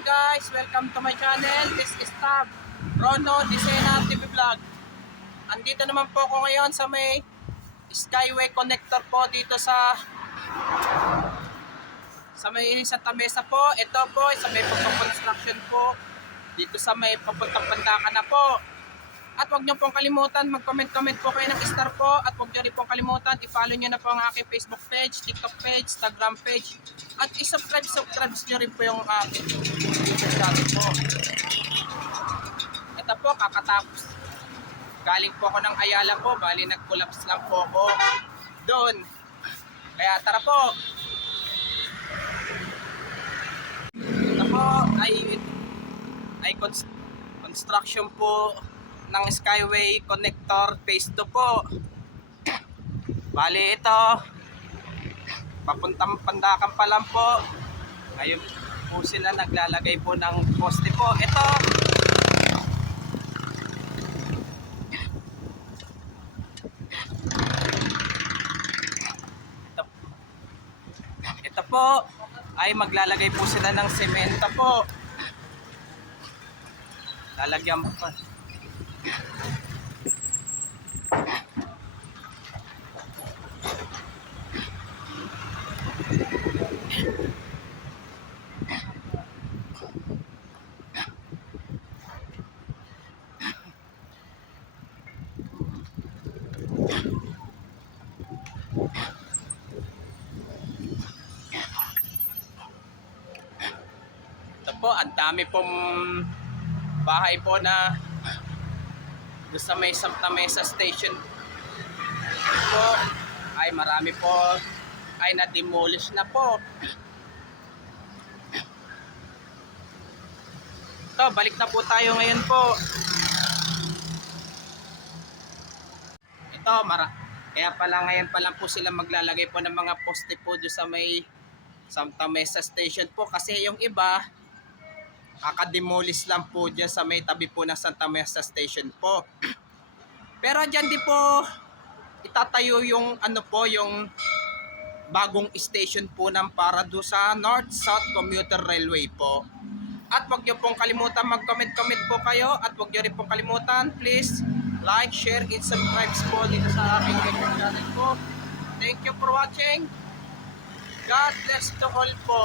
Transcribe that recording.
guys, welcome to my channel. This is Tab Rono Disena TV Vlog. Andito naman po ako ngayon sa may Skyway connector po dito sa may Santa Mesa po. Ito po sa may pagpakonstruction po dito sa may papuntang Pandakan na po. At huwag niyo pong kalimutan mag-comment po kayo ng star po. At huwag niyo rin pong kalimutan i-follow niyo na po ang aking Facebook page, TikTok page, Instagram page. At i-subscribe niyo rin po yung aking YouTube channel po. Ito po kakatapos. Galing po ako ng Ayala po. Bali nag-collapse lang po ako doon. Kaya tara po. Ito po ay construction po ng Skyway Connector Phase 2 po. Bali ito papuntang Pandakan pa lang po. Ngayon po sila naglalagay po ng poste po. Ito po ay maglalagay po sila ng semento po. Lalagyan po. Ito po, ang dami pong bahay po na doon sa may Santa Mesa Station po ay marami po ay na-demolish na po. Ito, balik na po tayo ngayon po. Ito, kaya pala ngayon pa lang po sila maglalagay po ng mga poste po doon sa may Santa Mesa Station po kasi yung iba kakademolish lang po dyan sa may tabi po ng Santa Mesa Station po. Pero dyan di po itatayo yung yung bagong station po ng para do sa North-South Commuter Railway po. At huwag nyo pong kalimutan mag-comment po kayo at huwag nyo rin pong kalimutan please like, share, and subscribe po dito sa aking YouTube channel po. Thank you for watching. God bless to all po.